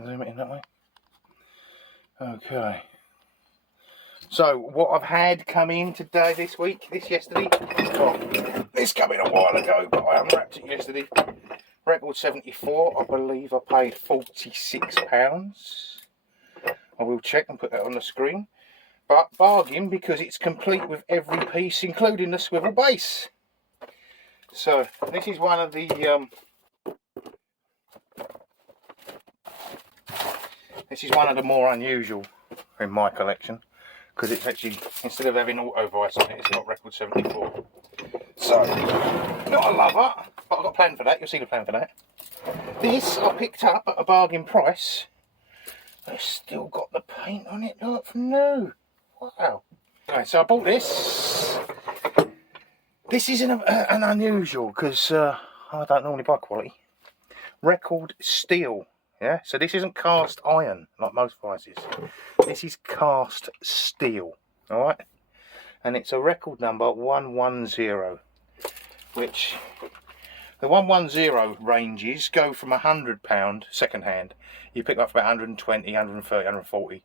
I'll zoom it in that way. Okay. So what I've had come in today, yesterday. Well, this came in a while ago, but I unwrapped it yesterday. Record 74. I believe I paid £46. I will check and put that on the screen. But bargain, because it's complete with every piece, including the swivel base. So this is one of the more unusual in my collection, because it's actually, instead of having auto vise on it, it's got record 74. So not a lover, but I've got a plan for that. You'll see the plan for that. This I picked up at a bargain price. It's still got the paint on it, look, new. Wow. Right, so I bought this. This is an unusual, because I don't normally buy quality. Record steel, yeah? So this isn't cast iron, like most vices. This is cast steel, alright? And it's a record number 110, which the 110 ranges go from £100 second hand. You pick up about 120, 130, 140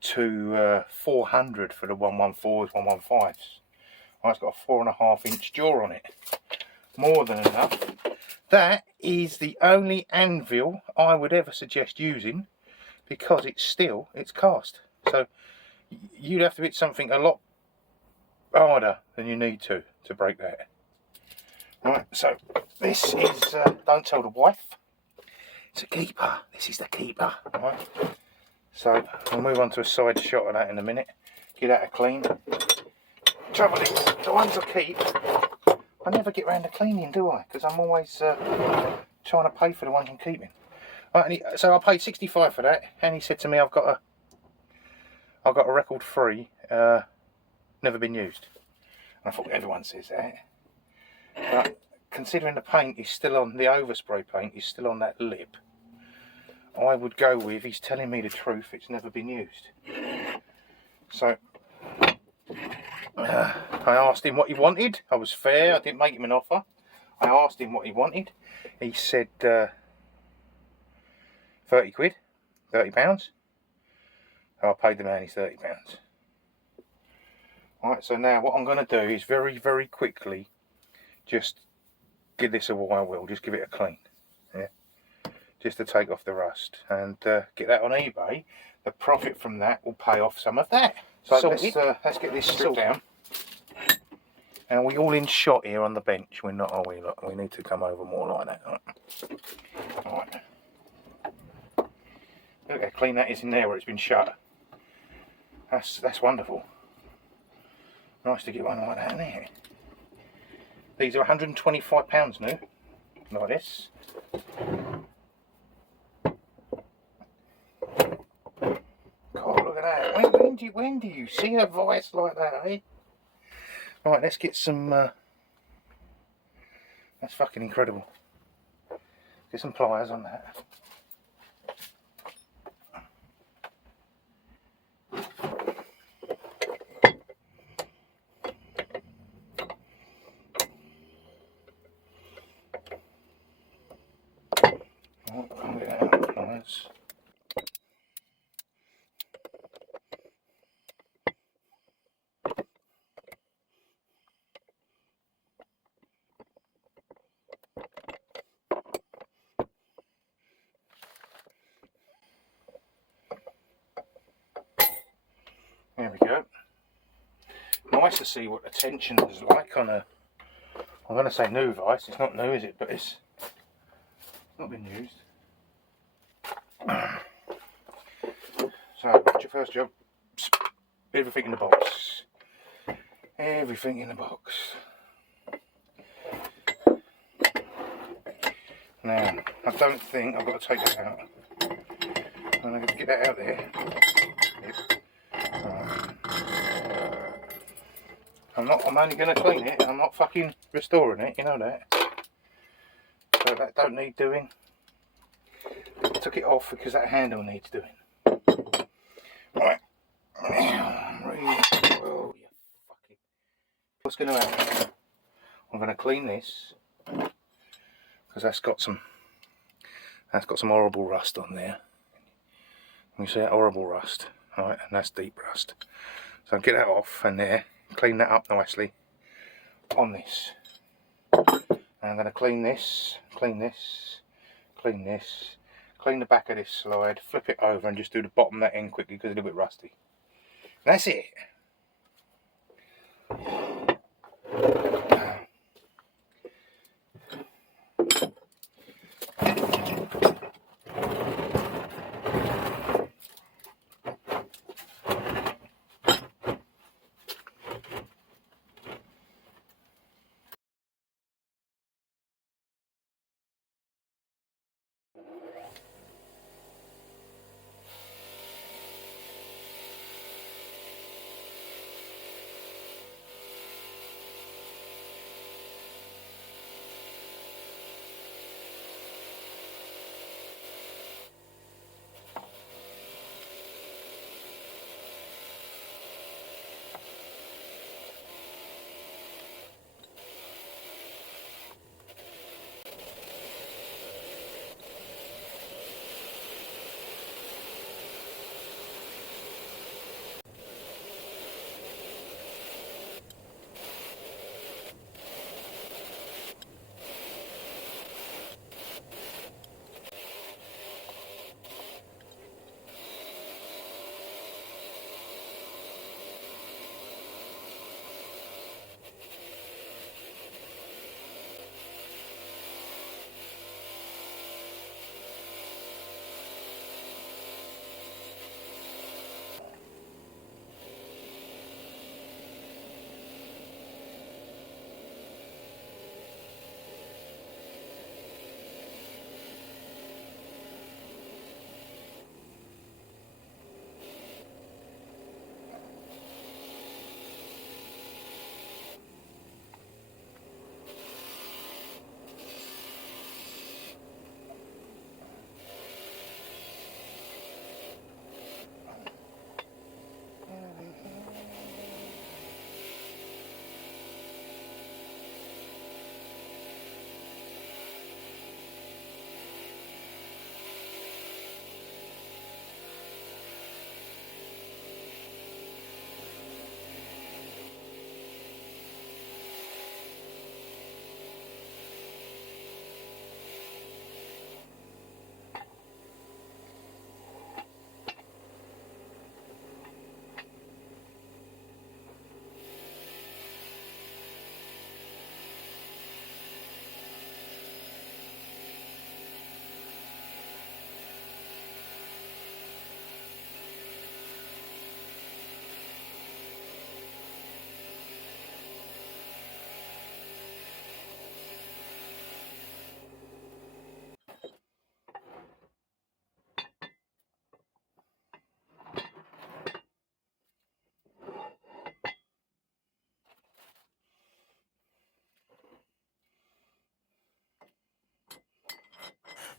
to 400 for the 114s, 115s. It's got a 4.5 inch jaw on it. More than enough. That is the only anvil I would ever suggest using, because it's steel, it's cast. So you'd have to hit something a lot harder than you need to break that. Right, so this is, don't tell the wife, it's a keeper. This is the keeper. Right. So we'll move on to a side shot of that in a minute. Get that a clean. Trouble is, the ones I keep, I never get round to cleaning, do I? Because I'm always trying to pay for the ones I'm keeping. Right, so I paid 65 for that, and he said to me, I've got a record 3, never been used. And I thought everyone says that, but considering the paint is still on, the overspray paint is still on that lip, I would go with, he's telling me the truth, it's never been used. So I asked him what he wanted. I was fair, I didn't make him an offer. I asked him what he wanted. He said 30 quid, £30. So I paid the man his £30. Alright, so now what I'm going to do is very, very quickly just give this a wire wheel, just give it a clean. Yeah, just to take off the rust and get that on eBay. The profit from that will pay off some of that. So let's get this stripped down. And we all in shot here on the bench. We're not, are we? Look, we need to come over more like that. Alright. Look how clean that is in there where it's been shut. That's wonderful. Nice to get one like that in there. These are £125 new. Like this. God, look at that. When do you see a vise like that, eh? Right, let's get some, that's fucking incredible. Get some pliers on that. Oh, I'll get out, pliers. There we go. Nice to see what the tension is like on a, I'm going to say new vise, it's not new is it, but it's not been used. So what's your first job? Everything in the box. Everything in the box. Now, I don't think I've got to take that out. I'm going to get that out there. Yep. Right. I'm only going to clean it, I'm not fucking restoring it, you know that. So that don't need doing. I took it off because that handle needs doing. Right. Oh, you fucking. What's going to happen? I'm going to clean this because that's got some horrible rust on there. You see that horrible rust, right? And that's deep rust. So get that off and there, clean that up nicely on this. And I'm going to clean this, clean this, clean this, clean the back of this slide, flip it over and just do the bottom of that end quickly because it's a little bit rusty. And that's it.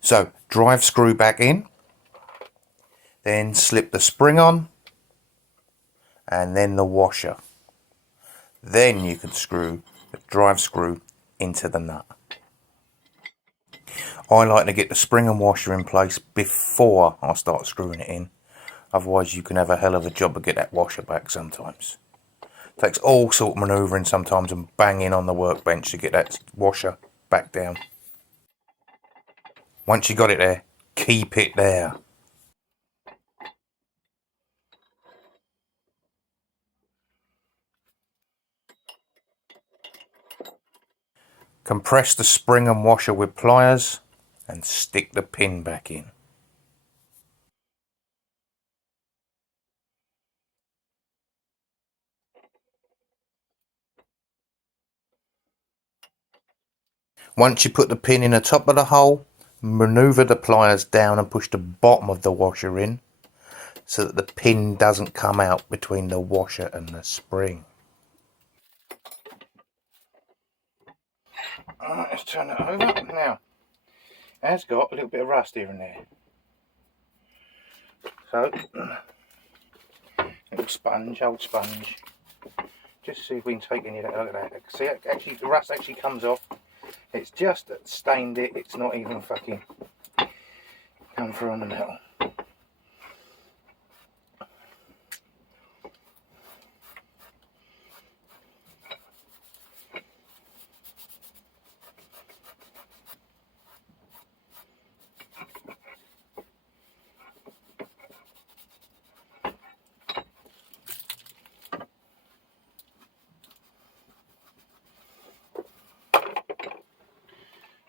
So drive screw back in, then slip the spring on, and then the washer. Then you can screw the drive screw into the nut. I like to get the spring and washer in place before I start screwing it in. Otherwise you can have a hell of a job to get that washer back sometimes. Takes all sort of manoeuvring sometimes and banging on the workbench to get that washer back down. Once you got it there, keep it there. Compress the spring and washer with pliers and stick the pin back in. Once you put the pin in the top of the hole, manoeuvre the pliers down and push the bottom of the washer in so that the pin doesn't come out between the washer and the spring. Alright, let's turn it over. Now, it has got a little bit of rust here and there. So, little sponge, old sponge. Just see if we can take any of that. Look at that. See, actually, the rust actually comes off. It's just stained it. It's not even fucking come through on the metal.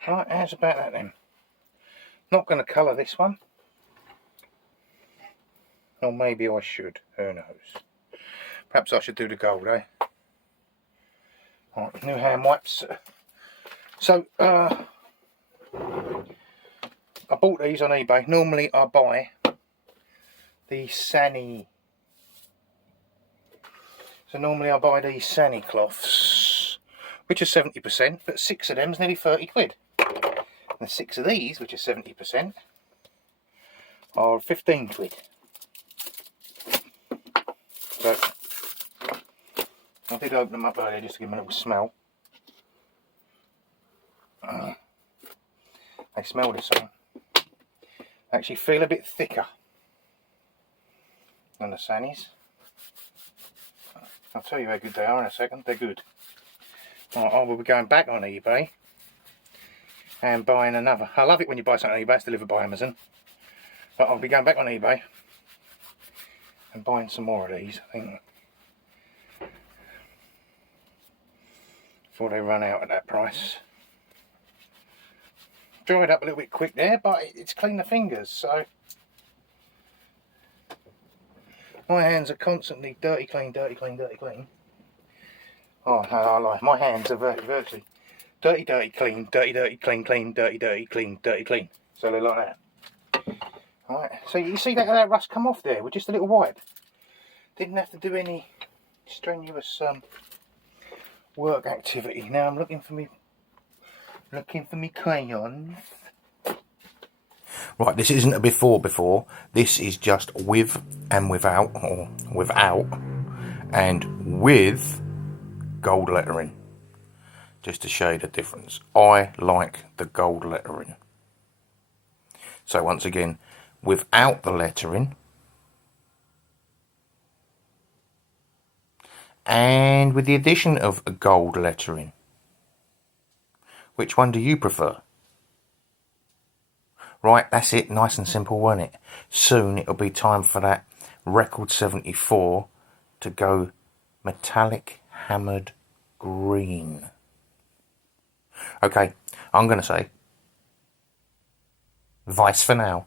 Right, how's about that then? Not going to colour this one. Or maybe I should, who knows. Perhaps I should do the gold, eh? Right, new hand wipes. So, I bought these on eBay. Normally I buy the Sani. So normally I buy these Sani cloths, which are 70%, but 6 of them is nearly 30 quid. And 6 of these, which are 70%, are 15 quid. So, I did open them up earlier just to give them a little smell. They smell the same. They actually feel a bit thicker than the Sanis. I'll tell you how good they are in a second. They're good. Right, I will be going back on eBay and buying another. I love it when you buy something on eBay, it's delivered by Amazon. But I'll be going back on eBay and buying some more of these, I think. Before they run out at that price. Dried up a little bit quick there, but it's clean the fingers, so my hands are constantly dirty, clean, dirty, clean, dirty, clean. Oh no, I lie. My hands are virtually dirty, dirty, clean, dirty, dirty, clean, clean, dirty, dirty, clean, dirty, clean. So they're like that. Alright, so you see that rust come off there with just a little wipe. Didn't have to do any strenuous work activity. Now I'm looking for me crayons. Right, this isn't a before. This is just with and without, or without and with gold lettering. Just to show you the difference. I like the gold lettering. So once again, without the lettering and with the addition of gold lettering. Which one do you prefer? Right, that's it, nice and simple, won't it? Soon it'll be time for that record 74 to go metallic hammered green. Okay, I'm going to say vise for now.